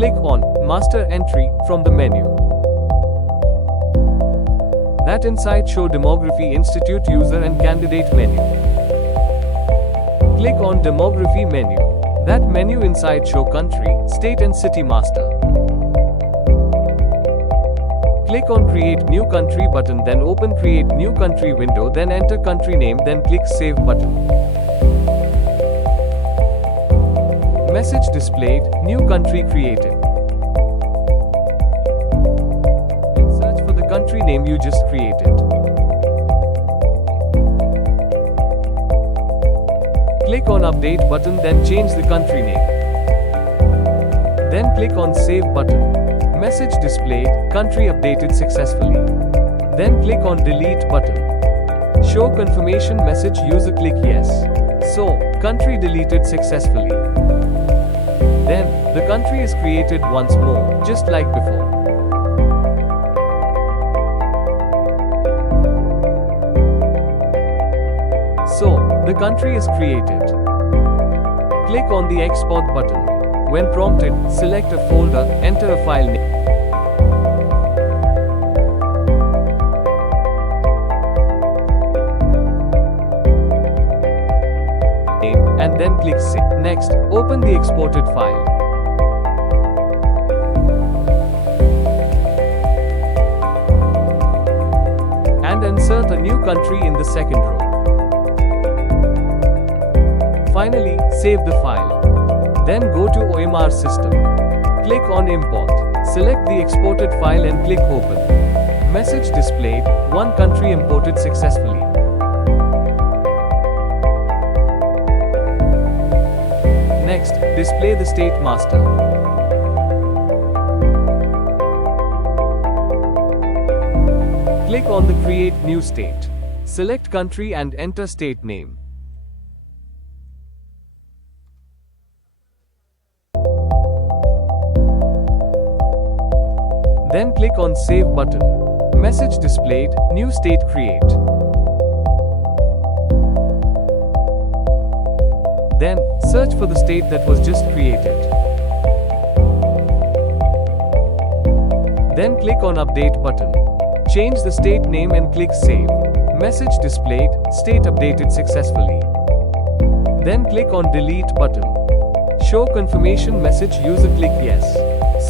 Click on Master Entry from the menu. That inside show Demography Institute User and Candidate menu. Click on Demography menu. That menu inside show Country, State and City Master. Click on Create New Country button, then open Create New Country window, then enter country name, then click Save button. Message displayed, New Country created. And search for the country name you just created. Click on Update button, then change the country name. Then click on Save button. Message displayed, country updated successfully. Then click on Delete button. Show confirmation message, user click Yes. So, country deleted successfully. Then, the country is created once more, just like before. So, the country is created. Click on the Export button. When prompted, select a folder, enter a file name. And then click Save. Next, open the exported file. And insert a new country in the second row. Finally, save the file. Then go to OMR system. Click on Import. Select the exported file and click Open. Message displayed, one country imported successfully. Next, display the state master. Click on the Create New State. Select country and enter state name. Then click on Save button. Message displayed, new state create. Then, search for the state that was just created. Then click on Update button. Change the state name and click Save. Message displayed, state updated successfully. Then click on Delete button. Show confirmation message, user click Yes.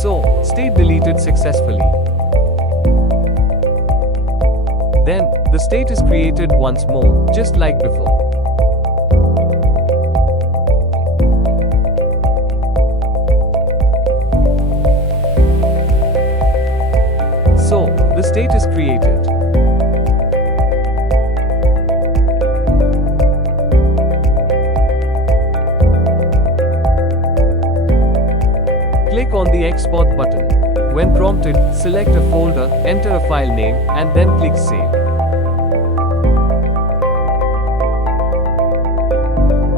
So, state deleted successfully. Then, the state is created once more, just like before. So, the state is created. Click on the Export button. When prompted, select a folder, enter a file name, and then click Save.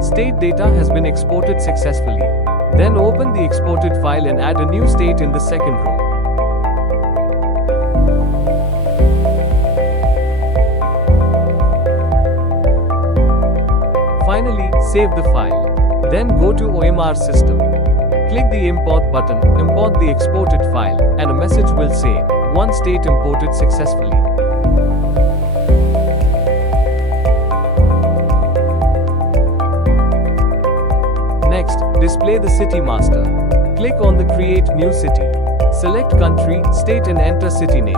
State data has been exported successfully. Then open the exported file and add a new state in the second row. Finally, save the file. Then go to OMR system. Click the Import button, import the exported file, and a message will say, one state imported successfully. Next, display the city master. Click on the Create New City. Select country, state and enter city name.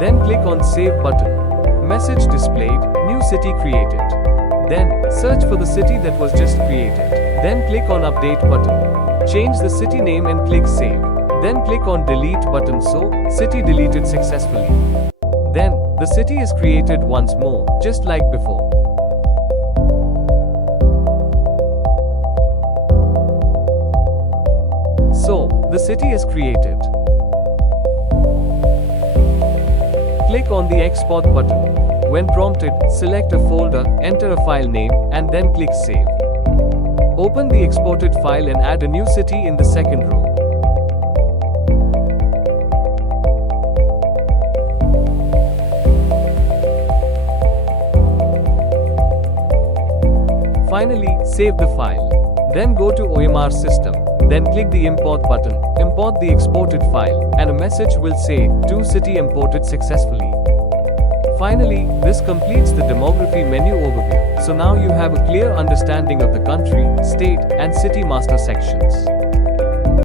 Then click on Save button. Message displayed, new city created. Then, search for the city that was just created. Then click on Update button. Change the city name and click Save. Then click on Delete button, so, city deleted successfully. Then, the city is created once more, just like before. So, the city is created. Click on the Export button. When prompted, select a folder, enter a file name, and then click Save. Open the exported file and add a new city in the second row. Finally, save the file. Then go to OMR system. Then click the import button. Import the exported file, and a message will say, "To city imported successfully." Finally, this completes the demography menu overview. So now you have a clear understanding of the country, state, and city master sections.